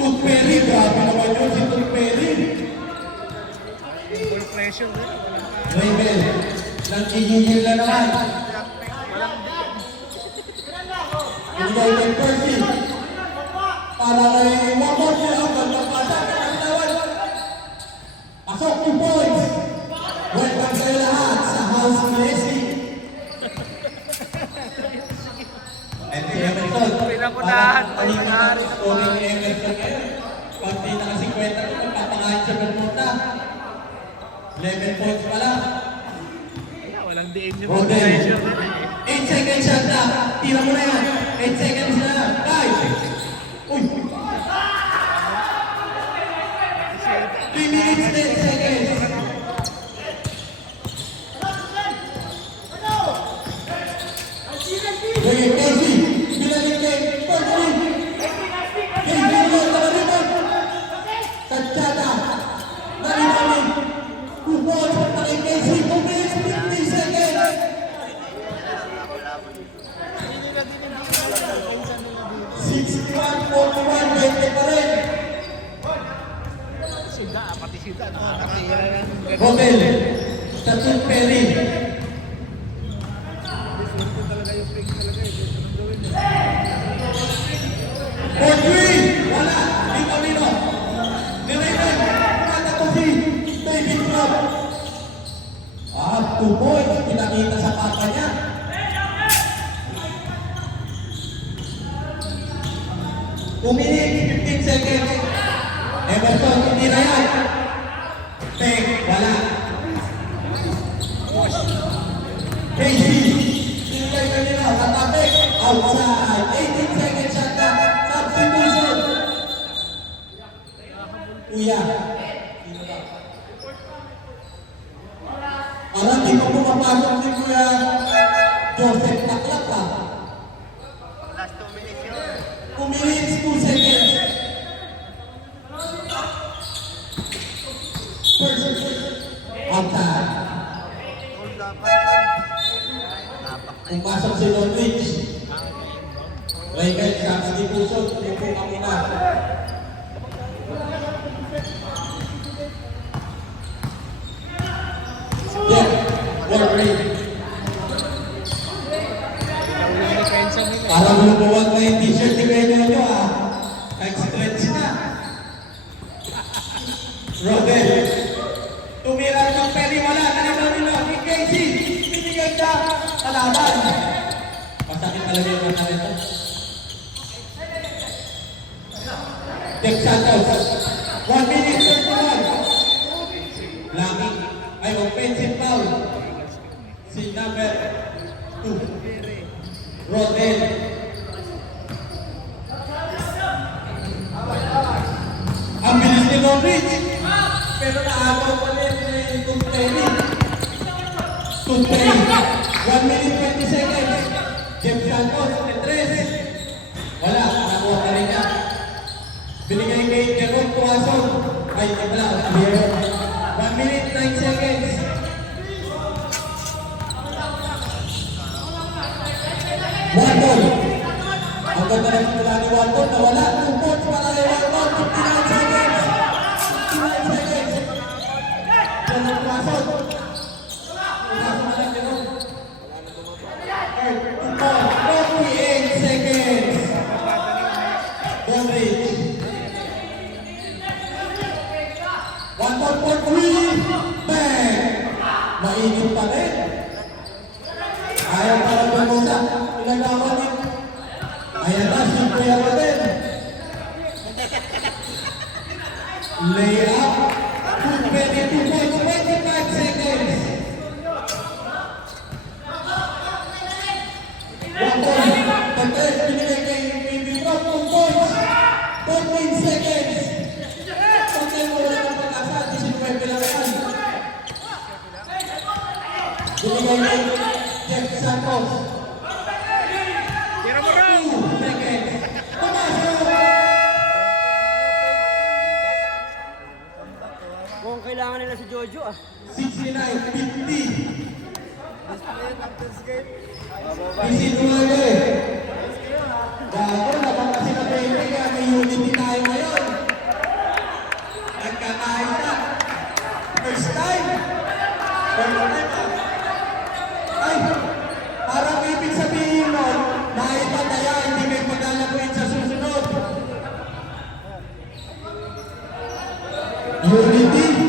Tooth Perry. Grabe naman yun si Tooth Perry. Full pressure eh. Raymond. Nagkigigil na naman. Binigay kay Percy. Para kay Wapon nila. Magpapasa. Pasok 2 points. Welcome kayo lahat sa House Blessing. And si Emerson, Pinapunahan. parang story ni Emerson ngayon. Pag di naka-50 ko, magpapangahin sa Bermuda. 11 points pa lang. Walang diin yung Rodel. pressure. 8 seconds shot na. Tira mo na yan. 8 seconds na. 5. Uy. 3 minutes, 10 seconds. Sige, Casey. Bilangin kay Percy. Casey, mo na naman. Tatsyada. Nalinamin. 2 balls para kay Casey. 2 minutes, 50 seconds. 61-41, 20 pa rin. Sida, pati sida. Nakakatira ng ganun. Rodel, sa Tooth Perry. Swerte talaga yung fake talaga eh. Gusto nang gawin eh. For 3, wala. Di Paulino. Ni Raymond, 2 points. Pinakita sa papa niya. Uminig, 15 seconds. Emerson, hindi na yan. Peg, wala. Casey, sinigay ka nila, katapik, outside. 18 seconds shot na, substitution. Kuya. Parang di pa pumapasok si Kuya Joseph Taklap ha. Last 2 minutes yun. 2 minutes, 2 seconds. First, outside. All dapat. Pumasok si Lodrich. Raymond, substitution, upo ka muna. Yeah, work rate. Yung depensa nila. Parang lumuwag na yung t-shirt ni Kuya Nyonya ha. Nag-stretch na. Robin. Tumira ng peli, wala. Nanimamino. King Casey. Binigay ka. Kalaban. Masakit talaga yung mga nito. Dick Santos. 1 minute 31. Langit. Ay, offensive foul. Si number 2. Rodel. Ang bilis ni Lodrich. Pero naagaw pa rin ni Tumpeli. 1 minute 20 seconds. Jeff Santos, 3. Wala, nakuha ka rin niya. Binigay kay Jerome Tuason. Ay, wala, Javier. 1 minute 9 seconds. Wandol. Ang ganda ng simula ni Wandol na wala. 2 points para kay Wandol. 59 seconds. 59 seconds. Jerome Tuason. Tuason na lang, Jerome. 48 seconds. Godrich. 1 for 3. Bang! Mainit pa rin. Ayaw para bumusa. Pinagawa din. Ayan na, si Kuya Rodel. Layup. 22 points, 25 seconds. 1 point. Pagkres, binigay kay Bibigro, 2 points. 14 seconds. Pagkres mo wala ng pag-asa, 19 lang yan. Binigay kay Jeff Santos. Tira mo rin! 2 seconds. Pumasok! Mukhang kailangan nila si Jojo ah. 69, 50. Isinuwale. Gago, labang kasi na 20, kaya may unity tayo ngayon. Nagkakain na. First time. First time. Ay, parang ibig sabihin nun, naipataya, hindi may paglalagawin sa susunod. Unity.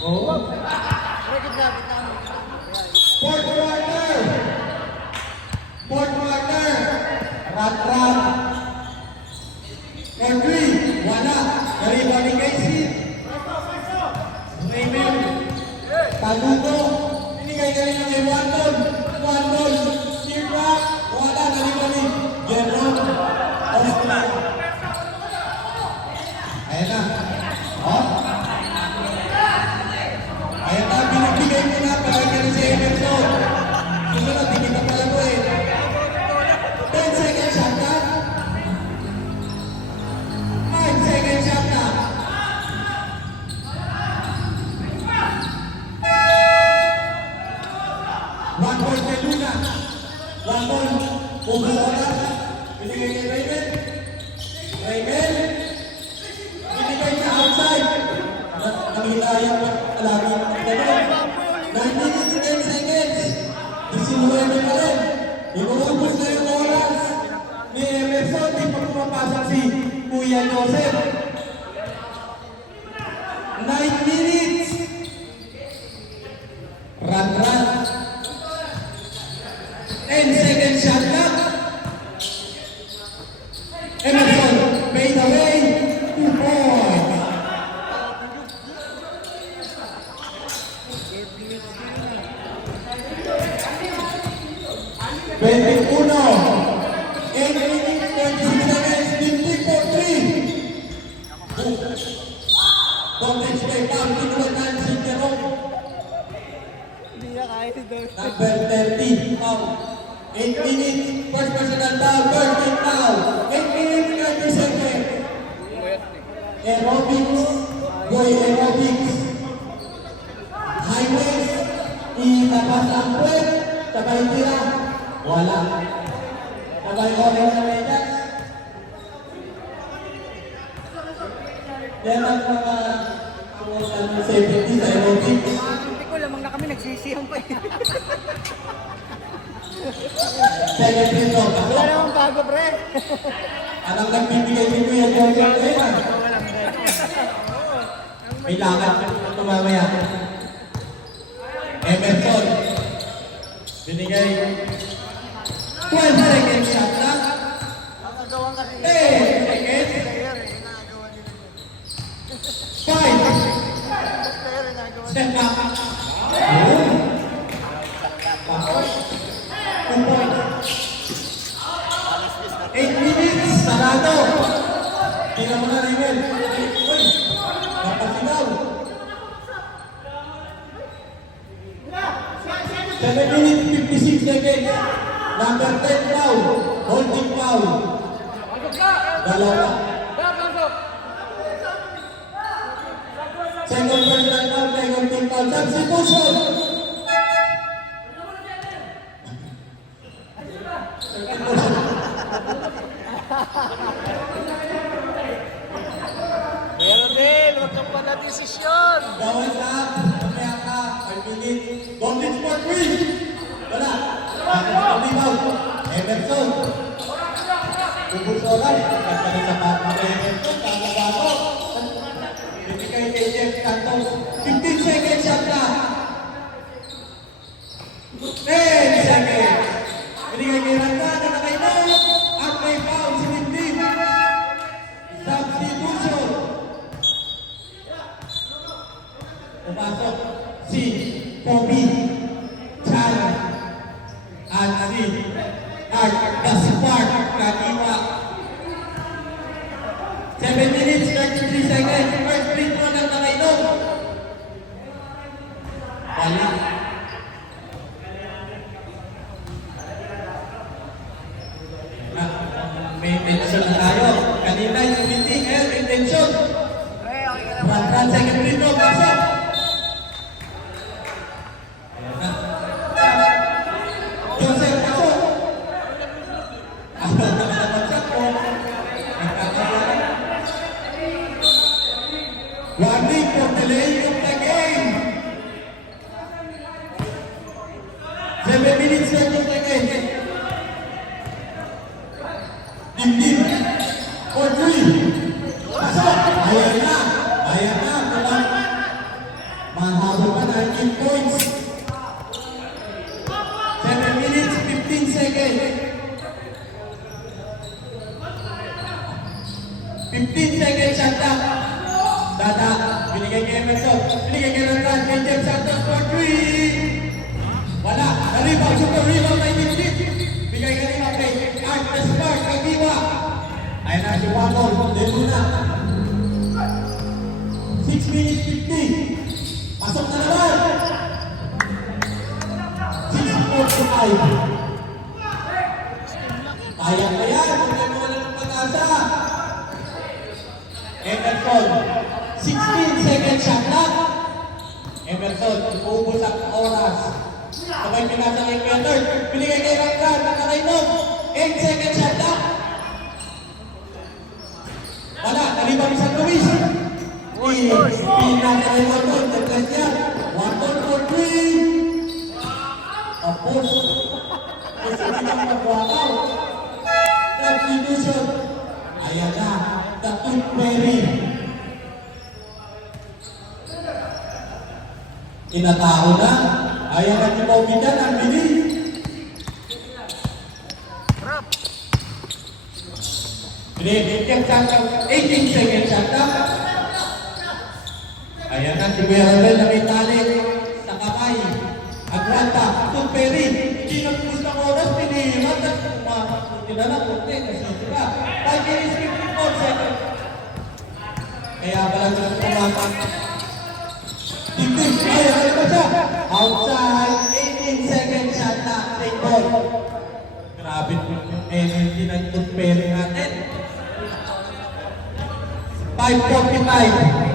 Oh. Fourth quarter. Fourth quarter. Rat-rat. Henry. Wala. Nariba ni Casey. Raymond. Talugo. Binigay ka rin ng may Wandol. Wandol. Teardrop. Wala. Nariba ni Jerome. Oscar. Ayan na. Oh. Ayan na, binibigay mo na, palagi ka si Emerson. Susunod, hindi ka pala ko eh. 10 seconds shot na. 5 seconds shot na. One point kay Luna. 1 point. Ubus oras. Binigay kay Raymond. Raymond. Binigay niya outside. Nangilayang palagi. 9 minutes 10 seconds. 19 pa rin. Inuubos na yung oras ni Emerson. Di pa pumapasok si Kuya Joseph. 19 Number 30, foul. 8 minutes, first personal foul, first team foul. 8 minutes, 30 seconds. Aerobics, boy aerobics. Highways, ilabas ang puwet, sabay tira, wala. Sabay orange na medyas. Yan ang mga sumusan ng 70 sa aerobics. Hindi ko lamang na kami nagsisiyang pa eh. Second free throw, pasok. Wala namang bago, pre. Anong nagbibigay ni Kuya Jojo Reyman? May lakad ito mamaya. Emerson. Binigay 12 seconds shot na. 10 seconds. 5. Step back. Pasok. 2 points. 8 minutes. Sarado. Tingnan mo na rin. Uy. Napasigaw. 7 minutes, 56 seconds. Number 10 foul. Holding foul. Dalawa. Second personal foul, second team foul. Substitution. Pero din, huwag kang pala desisyon. Bawal ka. Mamaya ka. 5 minutes. Golden Sport win. Wala. Rebound. Emerson. Ubus oras. Pagkali sa papa kay Emerson. Tama-bago. Binigay kay Jeff Santos. 15 seconds shot na. 10 seconds. Binigay kay Randa na nakainom. At may foul si Windy. Substitution. Pumasok si Kobe Chan at si Art Gaspar Kadiwa. 7 minutes, 33 seconds. First free throw ng nakainom. Wala. May intention na tayo. Kanina yung meeting, may intention. Front second free throw, pasok. Joseph, pasok. Ako naman ang shot mo. Nagkakaroon. Warning for delay of the game. 7 minutes, 30 seconds. Dim-dim. For 3. Pasok. Ayan na. Ayan na. Mahabol pa 19 points. 7 minutes, 15 seconds. 15 seconds shot na. Dada. Binigay kay Emerson. Binigay kay Randall. Kay Jeff Santos for 3. Wala. Na-rebound. Super rebound by Dim-dim. Bigay ka nila kay Art Gaspar. Kagiwa. Ayan na si Wagol. Dito na. 6 minutes 50. Pasok na naman. 6:45. Kaya ka yan. Hindi mo wala ng pag-asa. Emerson. 16 seconds shot na. Emerson. Uubos ang oras. Sabay pinasa kay Peter. Binigay kay Rangran. Nakakainom. 8 seconds shot na. Wala. Nalibang isang Luis. Pinasa kay Wardon. Naglas yan. Wardon for 3. Tapos. Kasi hindi kang mag-walkout. Substitution. Ayan na. The Tooth Fairy. Inatao na. Ayan na si Bobby dyan. Ang bilis. Binigyan sa 18 seconds shot na. Ayan na si Kuya Rebel na may tali sa kamay. Aguanta, Tuperi, hindi nagpus ng oras, pinihimat at hindi na lang kunti, nasisira. 5 minutes 54 seconds. Kaya pala sila pumasok. Tignan, ay, ano ba siya? Outside, 88. ball. Grabe yung energy ng tutpere natin. 5:45.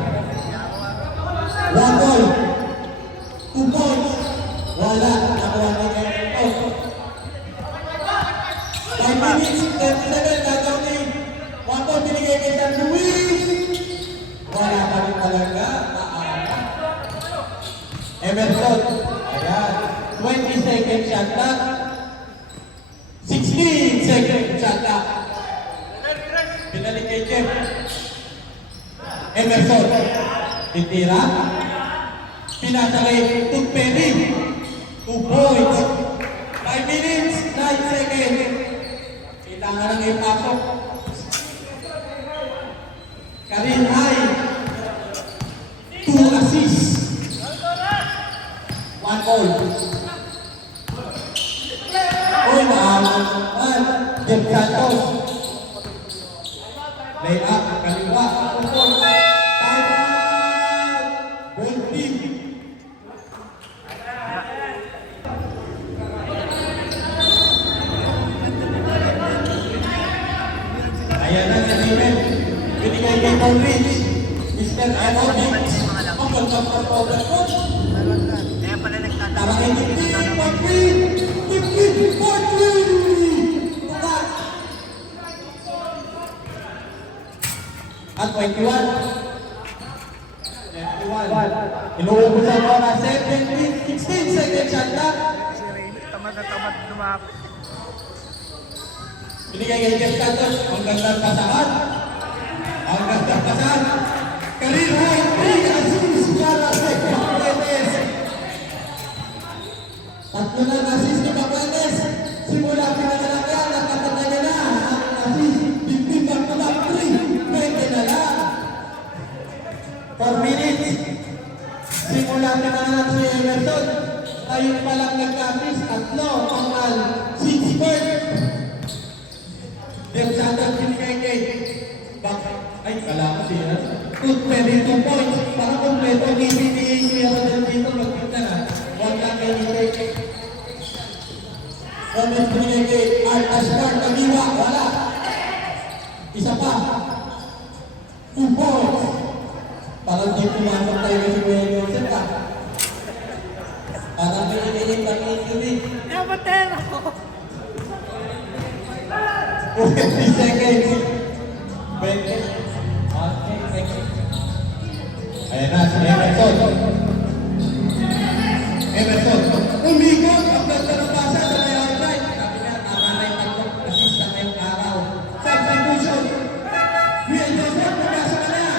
1 ball. 2 points. Wala. Nakuha ni Emerson. 5 minutes, 37, gagawin. 1 ball binigay kay San Luis. Wala pa rin talaga. Emerson. Ayan. 20 seconds shot clock. 16 seconds shot clock. Pinalik kay Jeff. Emerson. Titira. Pinasa kay Tutperi. 2 points. 5 minutes, 9 seconds. Kailangan nang ipasok. Karin Hay. 2 assists. 1 goal. Uy, maaman. Jeff Santos. Lay up, kaliwa. Time out. Goal team. Ayan na sa David. Binigay kay Paul Rich. Mr. Aerobics. Ang pagpapapawag ko. Kaya pala nagtatanong. Tama kay Tipin. Tipin. Tipin. Tipin. Buka. At 21. 21. Inuubusan ko na 17, 16 seconds shot clock. Si Rainy, tamad na tamad lumapit. Binigay kay Jeff Santos. Ang gandang pasahan. Ang gandang pasahan. Karin Hay. 3 assists para sa Papuetes. Tatlo na assist ni Papuetes. Simula pinanganak yan. Nakatanda niya na. Ang assist. Bigting back to back 3. 20 na lang. 4 minutes. Simula pinanganak si Emerson. Ngayon pa lang nag-assist. Tatlo. Pangal. 6 points. Jeff Santos binigay kay back. Ay, kala ko siya. Tutperi 2 points. Para kompleto ni PBA siya sa dito. Magkita na. 1 lang kay Nite. Gomez binigay kay Art Ashbar. Kamiwa. Wala. Isa pa. 2 points. Parang di pumasok tayo kasi Kuya Joseph ka. Parang piniliin ng injury. Nabaten ako. 20 seconds. 20. Okay, seconds. Ayan na, si Emerson. Emerson. Umikot. Ang ganda ng basa sa may outside. Sabi niya, tama na yung tatlong assist sa ngayong araw. Substitution. Kuya Joseph, pagkasa ka na.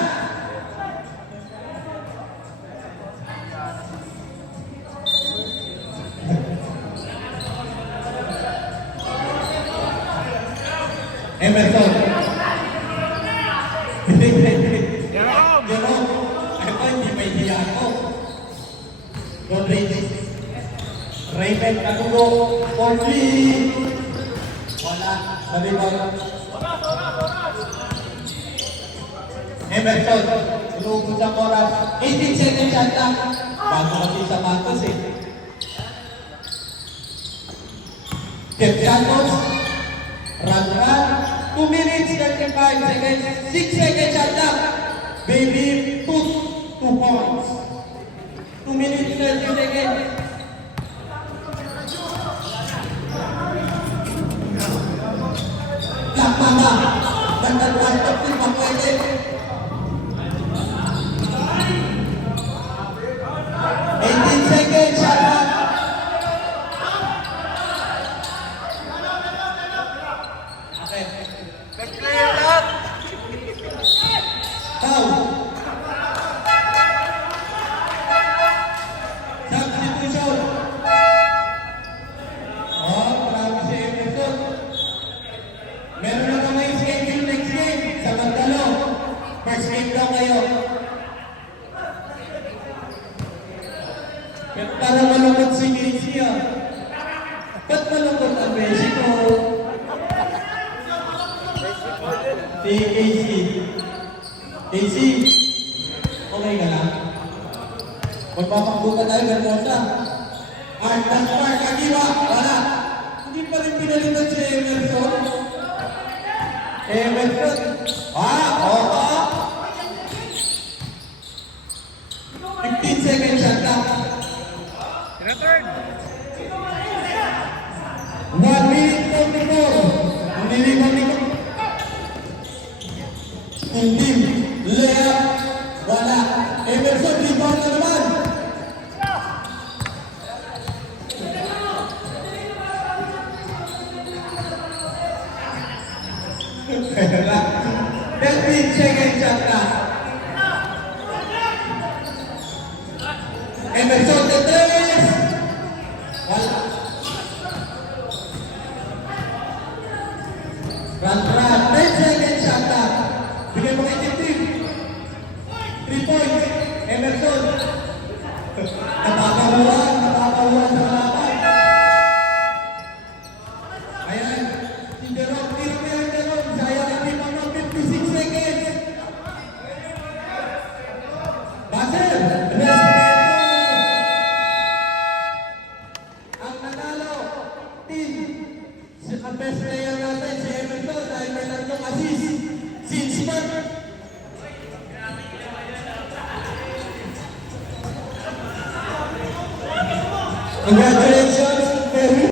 Emerson. Jerome. Ito, hindi may hiya ako. Rodriguez. Raven Katulo. Forley. Wala. Sabi ba? Emerson. Inuubos ang oras. 18 seconds shot lang. Bago kasi sa Matos eh. Jeff Santos. Run. 2 minutes, 35 seconds, 6 seconds shot clock. Baby, 2 points. 2 minutes, 30 seconds. Clock mama. Ganda one top ni Papuete. 18 seconds shot clock. Foul. Substitution. Oh, marami si Emerson. Meron na kami schedule next game sa Magdalo. First game daw kayo. Pero para malungkot si Casey ah. Ba't malungkot ang Mexico? Si Casey. Casey, okay ka lang? Magpapakbuka tayo, Garmosa. Art Gaspar, Kagiwa, wala. pa rin pinalitan si Emerson. Emerson. Oo. 15 seconds shot clock. Return. 1 minute 44. Nililigaw-ligaw. Hindi. Layup. Wala. Emerson, rebound na naman. Wala. 13 seconds shot clock. Emerson, the tres. Wala. Run, 10 seconds shot clock. Bigay mo kay team. 3 points. Emerson. Napakawalan sa kalaban. Ayan. Si Jerome, tiro mo yan, Jerome. Sayang ang team mo, 56 seconds. Basel, respeto. Ang nanalo, team. Ang best player natin, si Emerson, dahil may 3 assist. Sinsman. Congratulations.